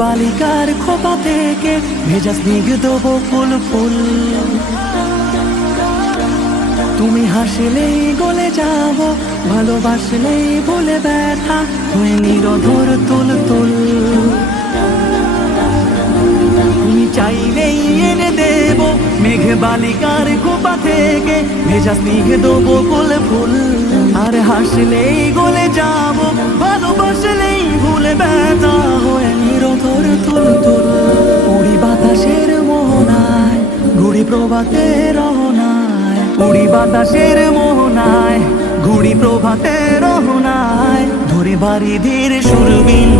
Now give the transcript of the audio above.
বালিকার খোপা থেকে ভেজা স্নিগ্ধ বকুল ফুল। তুমি হাসলেই গলে যাব, ভালোবাসলেই ভুলে ব্যথা হয়ে নিরধর তুল তুল। তুমি চাইলেই এনে দেব মেঘ বালিকার খোপা থেকে ভেজা স্নিগ্ধ বকুল ফুল। আর হাসলেই গলে যাব, ভালোবাসলেই ভুলে ব্যথা হয়ে নিরধর তুল তুল। উড়ি বাতাসের মোহনায়, ঘুড়ি প্রভাতে রহনায়। উড়ি বাতাসের মোহনায়, ঘুড়ি প্রভাতে রহনায়। ধরে বাড়ি ধীর সুরবিন।